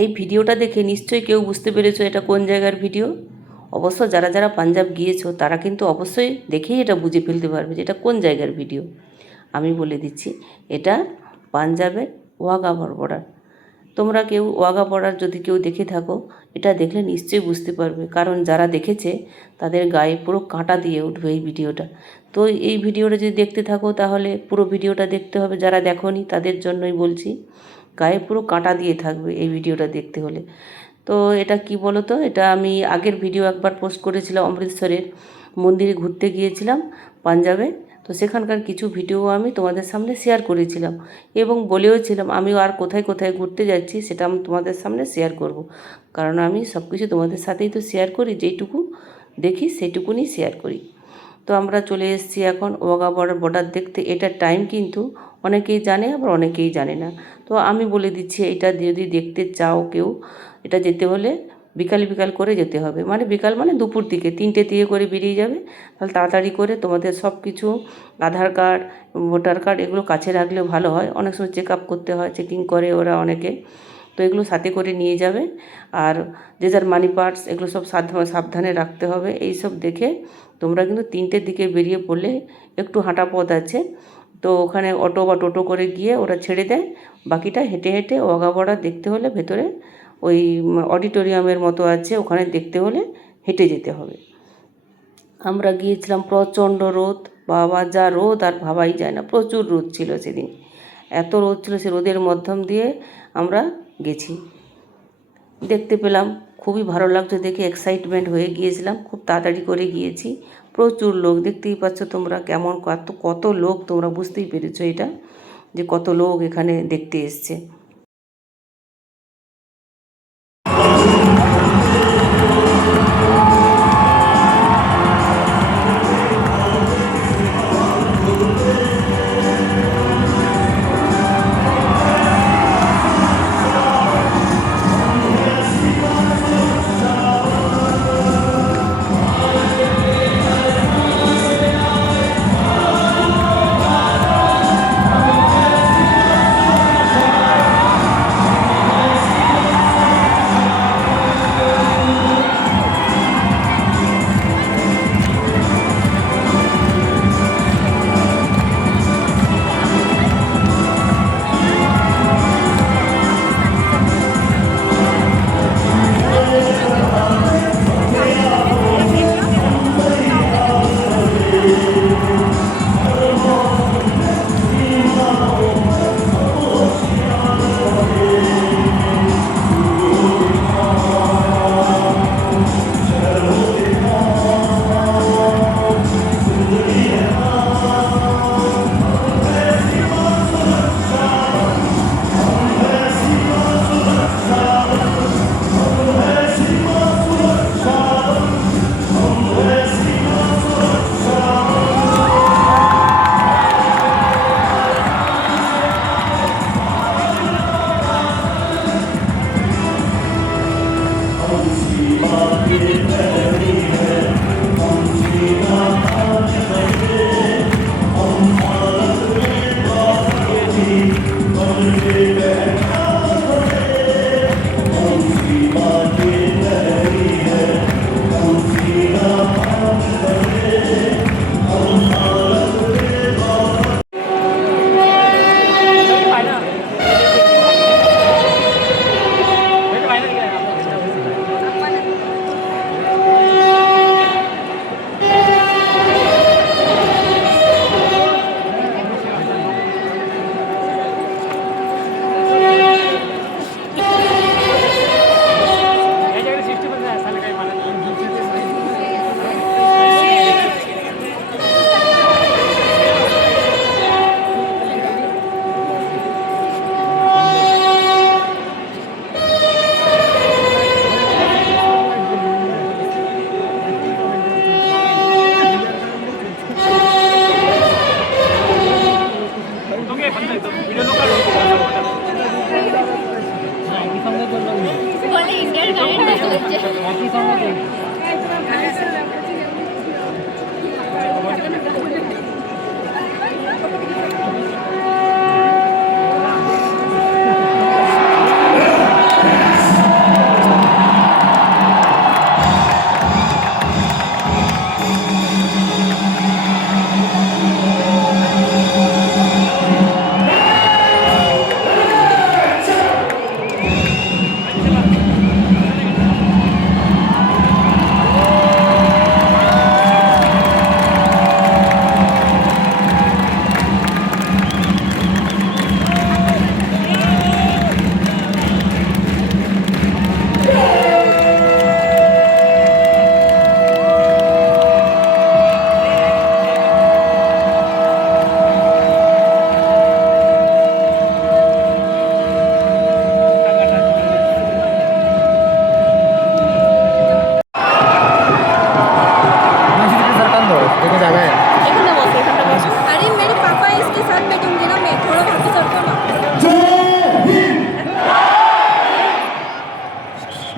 এই ভিডিওটা দেখে নিশ্চয়ই কেউ বুঝতে পেরেছো এটা কোন জায়গার ভিডিও। অবশ্য যারা যারা পাঞ্জাব গিয়েছো তারা কিন্তু অবশ্যই দেখেই এটা বুঝে ফেলতে পারবে যে এটা কোন জায়গার ভিডিও। আমি বলে দিচ্ছি, এটা পাঞ্জাবের ওয়াঘা বর্ডার। তোমরা কেউ ওয়াঘা বর্ডার যদি কেউ দেখে থাকো, এটা দেখলে নিশ্চয়ই বুঝতে পারবে, কারণ যারা দেখেছে তাদের গায়ে পুরো কাঁটা দিয়ে উঠবে এই ভিডিওটা। তো এই ভিডিওটা যদি দেখতে থাকো তাহলে পুরো ভিডিওটা দেখতে হবে, যারা দেখোনি তাদের জন্যই বলছি, গায়ে পুরো কাঁটা দিয়ে থাকবে এই ভিডিওটা দেখতে হলে। তো এটা কি বলো তো, এটা আমি আগের ভিডিও একবার পোস্ট করেছিলাম, অমৃতসরের মন্দিরে ঘুরতে গিয়েছিলাম পাঞ্জাবে। তো সেখানকার কিছু ভিডিও আমি তোমাদের সামনে শেয়ার করেছিলাম এবং বলেওছিলাম আমিও আর কোথায় কোথায় ঘুরতে যাচ্ছি সেটা আমি তোমাদের সামনে শেয়ার করব, কারণ আমি সব কিছু তোমাদের সাথেই তো শেয়ার করি, যেইটুকু দেখি সেইটুকুনি শেয়ার করি। তো আমরা চলে এসেছি এখন ওয়াঘা বর্ডার দেখতে। এটার টাইম কিন্তু অনেকেই জানে আবার অনেকেই জানে না। তো আমি বলে দিচ্ছি, এটা যদি দেখতে চাও কেউ, এটা যেতে হলে বিকাল বিকাল করে যেতে হবে, মানে বিকাল মানে দুপুর দিকে 3টে দিয়ে করে বেরিয়ে যাবে। তাহলে তাড়াতাড়ি করে তোমাদের সব কিছু, আধার কার্ড, ভোটার কার্ড, এগুলো কাছে রাখলে ভালো হয়। অনেক সময় চেক আপ করতে হয়, চেকিং করে ওরা অনেকে, তো এগুলো সাথে করে নিয়ে যাবে। আর যে যার মানি পার্স এগুলো সব সাবধানে রাখতে হবে। এই সব দেখে তোমরা কিন্তু 3টের দিকে বেরিয়ে পড়লে একটু হাঁটা পথ আছে, তো ওখানে অটো বা টোটো করে গিয়ে ওরা ছেড়ে দেয়। বাকিটা হেঁটে হেঁটে ওয়াঘা বর্ডার দেখতে হলে ভেতরে ওই অডিটোরিয়ামের মতো আছে, ওখানে দেখতে হলে হেঁটে যেতে হবে। আমরা গিয়েছিলাম, প্রচণ্ড রোদ, বাবা যা রোদ আর ভাবাই যায় না, প্রচুর রোদ ছিল সেদিন, এত রোদ ছিল, সে রোদের মধ্যম দিয়ে আমরা গেছি। দেখতে পেলাম, খুবই ভালো লাগছে দেখে, এক্সাইটমেন্ট হয়ে গিয়েছিলাম, খুব তাড়াতাড়ি করে গিয়েছি। প্রচুর লোক, দেখতেই পাচ্ছ তোমরা কেমন কত কত লোক, তোমরা বুঝতেই পেরেছো এটা যে কত লোক এখানে দেখতে এসছে।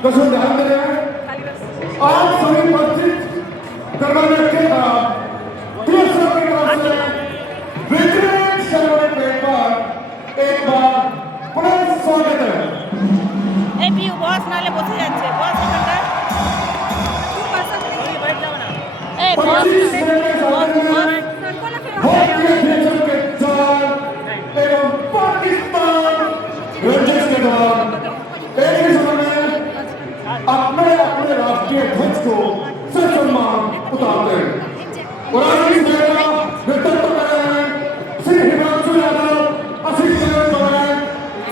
दर्शन ध्यान दे रहे हैं आप सभी उपस्थित करवाने के बाद तीसरा की तरफ से विजय सेरेमनी प्लेट पर एक बार पुनः स्वागत है। এই পিউ বস নালে বসে যাচ্ছে বস ওখানটা এই বস 25 मिनट के साथ में भारतीय खेलों के चार एवं पाकिस्तान रंजिश के दौरान एक ही समय में अपने अपने राष्ट्रीय ध्वज को ससम्मान उतारते हैं और आज इस मेला नेतृत्व कर रहे हैं श्री हिमांशु यादव, आशीष चौहान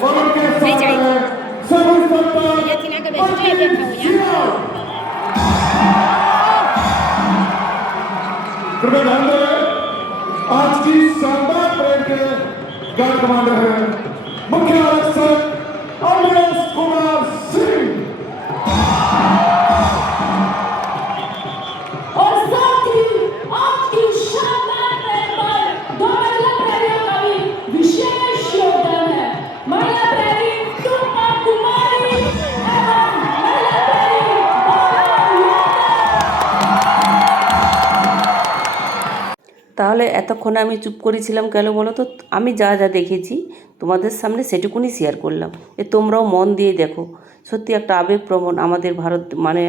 और उनके साथ हैं सभी कृपया ध्यान दें आज की शानदार परेड के गार्ड कमांडर हैं मुख्य आरक्षक अमरेश कुमार सिंह और साथ ही आपकी शानदार परेड पर दो महिला प्रहरियों का भी विशेष योगदान है। महिला प्रहरी टुम्पा कुमारी एवं महिला प्रहरी তাহলে এতক্ষণ আমি চুপ করেছিলাম কেন বলো তো? আমি যা যা দেখেছি তোমাদের সামনে সেটুকুনি শেয়ার করলাম। তোমরাও মন দিয়ে দেখো, সত্যি একটা আবেগপ্রবণ আমাদের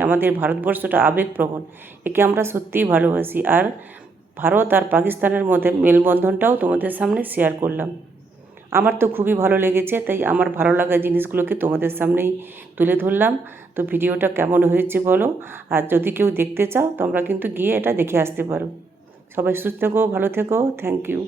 আমাদের ভারতবর্ষটা আবেগপ্রবণ। একে আমরা সত্যিই ভালোবাসি। আর ভারত আর পাকিস্তানের মধ্যে মেলবন্ধনটাও তোমাদের সামনে শেয়ার করলাম। আমার তো খুবই ভালো লেগেছে, তাই আমার ভালো লাগা জিনিসগুলোকে তোমাদের সামনেই তুলে ধরলাম। তো ভিডিওটা কেমন হয়েছে বলো, আর যদি কেউ দেখতে চাও তোমরা কিন্তু গিয়ে এটা দেখে আসতে পারো। সবাই সুস্থ থেকো, ভালো থেকো, থ্যাংক ইউ।